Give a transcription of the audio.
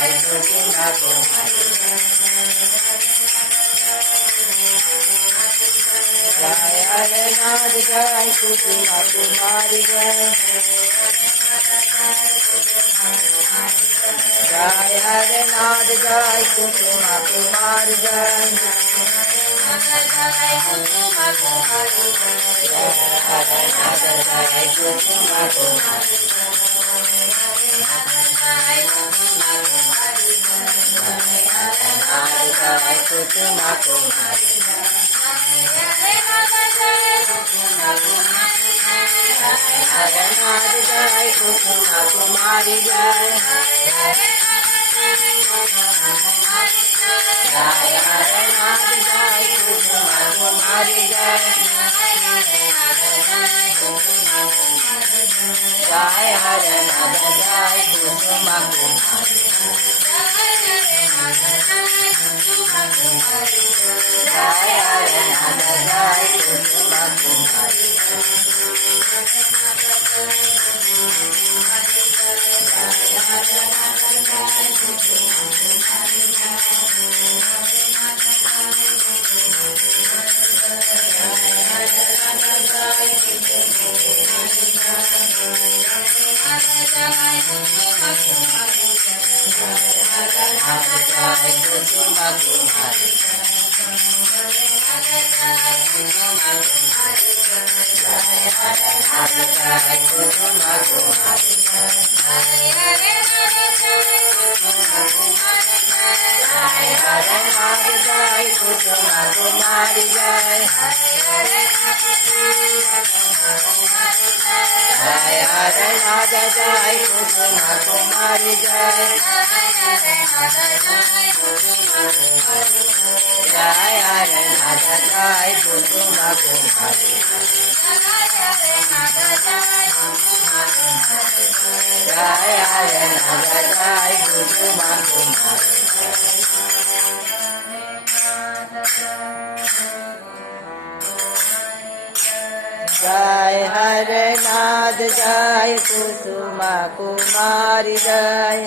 jai Kusuma Kumari jai Hare Nath jai Kusuma Kumari jai jai Hare Nath jai Kusuma Kumari jai jai Kusuma Kumari jai Hare Nath jai Kusuma Kumari jai Kusuma Kumari Hare Nath jai Kusuma Kumari jai jai Hare Nath jai Kusuma Kumari jai jai Hare Nath jai Kusuma Kumari jai Hare Nath jai Kusuma Kumari jai Kusuma Kumari jai Hare Nath jai Kusuma Kumari jai Hare Nath jai Kusuma Kumari jai jai Hare Nath jai Kusuma Kumari jai jai Hare Nath jai Kusuma Kumari jai Hare Nath jai Kusuma Kumari jai Hare Nath jai Kusuma Kumari jai